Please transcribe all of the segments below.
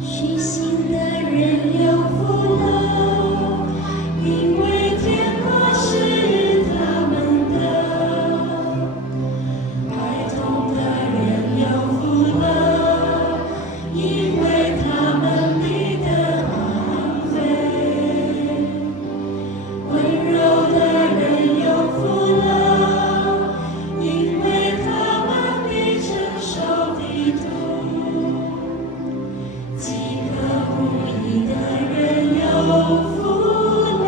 虚心的人有福了，因为天国是他们的。孩童的人有福了，因为他们必得安慰。温柔的人有福了，因为他们必承受地土。饥渴慕义的人有福了，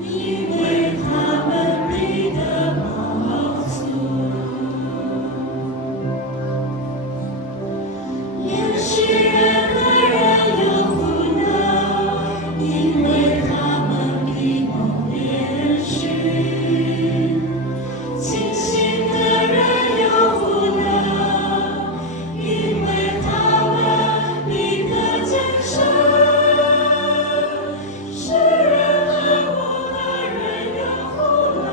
因为他们必得饱足。连续人的人有福了，因为他们必蒙连续。清醒的人有福了，因为他们必得见神。世人和睦的人有福了，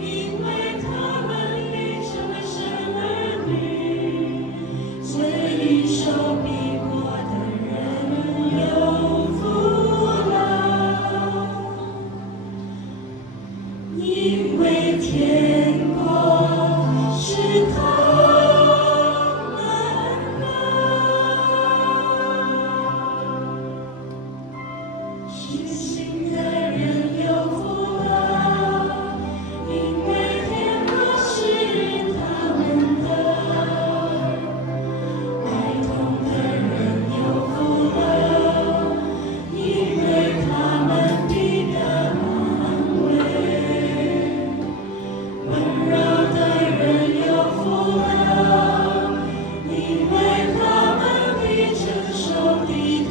因为他们必成为神儿女。罪已受逼迫的人有福了，因为天国是他们的。虚心的人有福了，因为天国是他们的。孩童的人有福了，因为他们必得安慰。温柔的人有福了，因为他们必承受地土。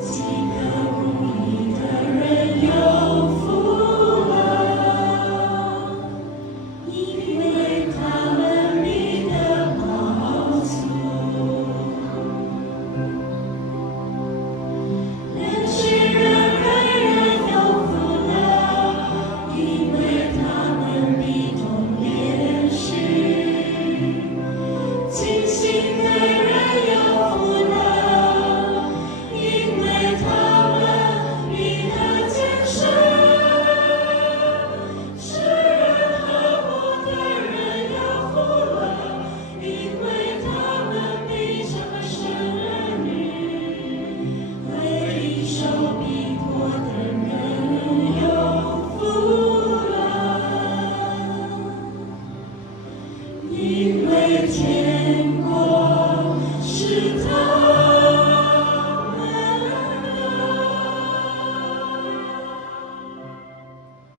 饥渴慕义的人有福了，因为他们必得饱足。连续人的人有福了，因为他们必同连续。清醒的人有福了，因为他们必得见神。世人和睦的人有福了，因为他们必成为神儿女。为受逼迫的人有福了，因为天国